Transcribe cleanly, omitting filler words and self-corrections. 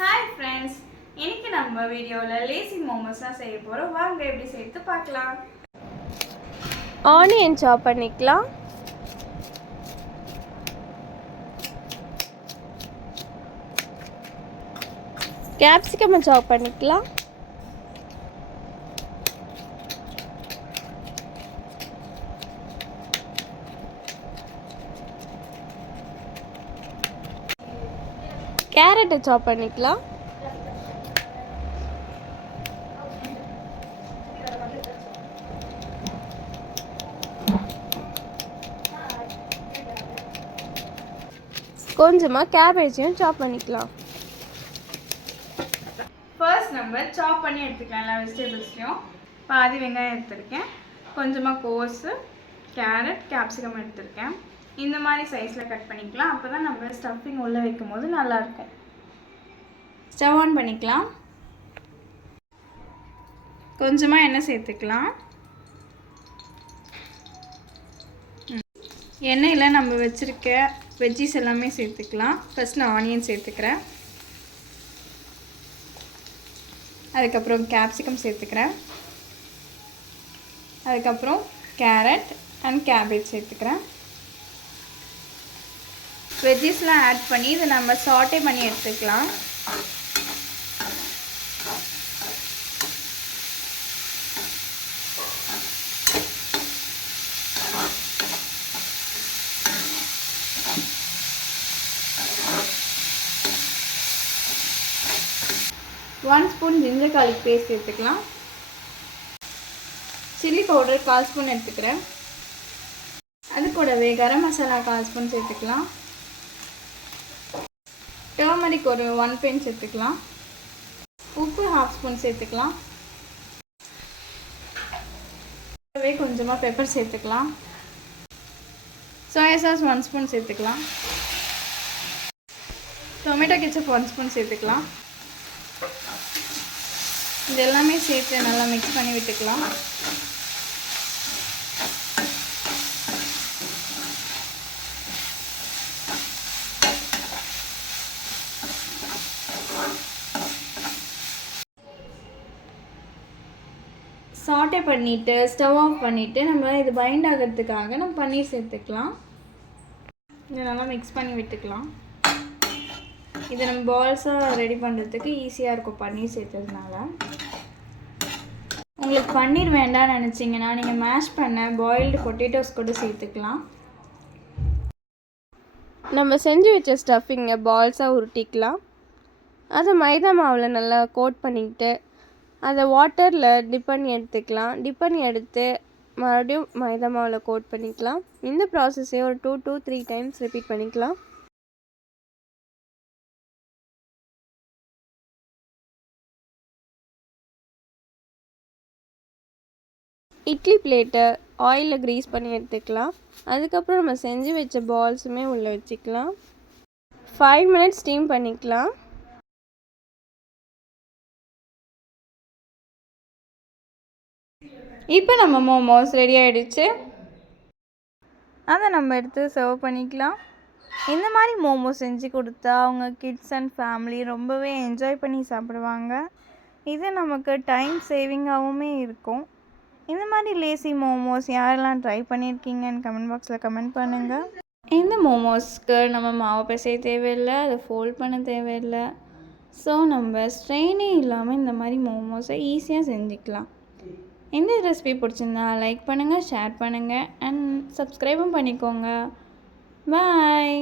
Hi friends, இன்னைக்கு நம்ம வீடியோல லேசி மோமோஸ் தான் செய்ய போறோம். வாங்க எப்படி செய்து பார்க்கலாம். ஆனியன் சாப் பண்ணிக்கலாம். கேப்சிகம் சாப் பண்ணிக்கலாம். கேரட்டை சாப் பண்ணிக்கலாம். கொஞ்சமாக கேபேஜையும் சாப் பண்ணிக்கலாம். ஃபர்ஸ்ட் நம்ம சாப் பண்ணி எடுத்துக்கலாம் எல்லா வெஜிடபிள்ஸ்லையும். பாதி வெங்காயம் எடுத்துருக்கேன், கொஞ்சமாக கோஸு, கேரட், கேப்சிகம் எடுத்துருக்கேன். இந்த மாதிரி சைஸில் கட் பண்ணிக்கலாம். அப்போ தான் நம்ம ஸ்டஃபிங் உள்ளே வைக்கும் போது நல்லாயிருக்கும். ஸ்டவ் ஆன் பண்ணிக்கலாம். கொஞ்சமாக எண்ணெய் சேர்த்துக்கலாம். எண்ணெயில் நம்ம வச்சுருக்க வெஜ்ஜீஸ் எல்லாமே சேர்த்துக்கலாம். ஃபஸ்ட் நான் ஆனியன் சேர்த்துக்கிறேன், அதுக்கப்புறம் கேப்சிகம் சேர்த்துக்கிறேன், அதுக்கப்புறம் கேரட் அண்ட் கேபேஜ் சேர்த்துக்கிறேன். வெஜ்ஜீஸ்லாம் ஆட் பண்ணி இதை நம்ம சாட்டே பண்ணி எடுத்துக்கலாம். One spoon ginger garlic paste சேர்த்துக்கலாம். சில்லி பவுடர் 1/4 ஸ்பூன் எடுத்துக்கிறேன். அது கூடவே கரம் மசாலா 1/4 ஸ்பூன் சேர்த்துக்கலாம். டர்மரிக் ஒரு 1 பிஞ்ச் சேர்த்துக்கலாம். உப்பு 1/2 ஸ்பூன் சேர்த்துக்கலாம். கூடவே கொஞ்சமாக பெப்பர் சேர்த்துக்கலாம். சோயா சாஸ் 1 ஸ்பூன் சேர்த்துக்கலாம். டொமேட்டோ கெச்சப் 1 ஸ்பூன் சேர்த்துக்கலாம். இது எல்லாமே சேர்த்து நல்லா மிக்ஸ் பண்ணி விட்டுக்கலாம். சாட்டே பண்ணிவிட்டு ஸ்டவ் ஆஃப் பண்ணிவிட்டு நம்ம இது பைண்ட் ஆகிறதுக்காக நம்ம பன்னீர் சேர்த்துக்கலாம். இதை நல்லா மிக்ஸ் பண்ணி விட்டுக்கலாம். இதை நம்ம பால்ஸாக ரெடி பண்ணுறதுக்கு ஈஸியாக இருக்கும் பன்னீர் சேர்த்ததுனால. உங்களுக்கு பன்னீர் வேண்டாம்னு நினச்சிங்கன்னா நீங்கள் மேஷ் பண்ண பாயில்டு பொட்டேட்டோஸ் கூட சேர்த்துக்கலாம். நம்ம செஞ்சு வச்ச ஸ்டஃபிங்கை பால்ஸாக உருட்டிக்கலாம். அதை மைதா மாவில் நல்லா கோட் பண்ணிக்கிட்டு அதை வாட்டரில் டிப் பண்ணி எடுத்துக்கலாம். டிப் பண்ணி எடுத்து மறுபடியும் மைதா மாவில் கோட் பண்ணிக்கலாம். இந்த ப்ராசஸை ஒரு 2 to 3 டைம்ஸ் ரிப்பீட் பண்ணிக்கலாம். இட்லி பிளேட்டை ஆயிலில் க்ரீஸ் பண்ணி எடுத்துக்கலாம். அதுக்கப்புறம் நம்ம செஞ்சு வச்ச பால்ஸுமே உள்ளே வச்சுக்கலாம். 5 மினிட்ஸ் ஸ்டீம் பண்ணிக்கலாம். இப்போ நம்ம மோமோஸ் ரெடி ஆகிடுச்சு. அதை நம்ம எடுத்து சர்வ் பண்ணிக்கலாம். இந்த மாதிரி மோமோஸ் செஞ்சு கொடுத்தா அவங்க கிட்ஸ் அண்ட் ஃபேமிலி ரொம்பவே என்ஜாய் பண்ணி சாப்பிடுவாங்க. இது நமக்கு டைம் சேவிங்காகவுமே இருக்கும். இந்த மாதிரி லேசி மோமோஸ் யாரெல்லாம் ட்ரை பண்ணியிருக்கீங்கன்னு கமெண்ட் பாக்ஸில் கமெண்ட் பண்ணுங்கள். இந்த மோமோஸ்க்கு நம்ம மாவு பிசைய தேவையில்லை, அதை ஃபோல்ட் பண்ண தேவையில்லை. ஸோ நம்ம ஸ்ட்ரெயினே இல்லாமல் இந்த மாதிரி மோமோஸை ஈஸியாக செஞ்சுக்கலாம். இந்த ரெசிபி பிடிச்சிருந்தா லைக் பண்ணுங்கள், ஷேர் பண்ணுங்கள் அண்ட் சப்ஸ்கிரைபும் பண்ணிக்கோங்க. பாய்.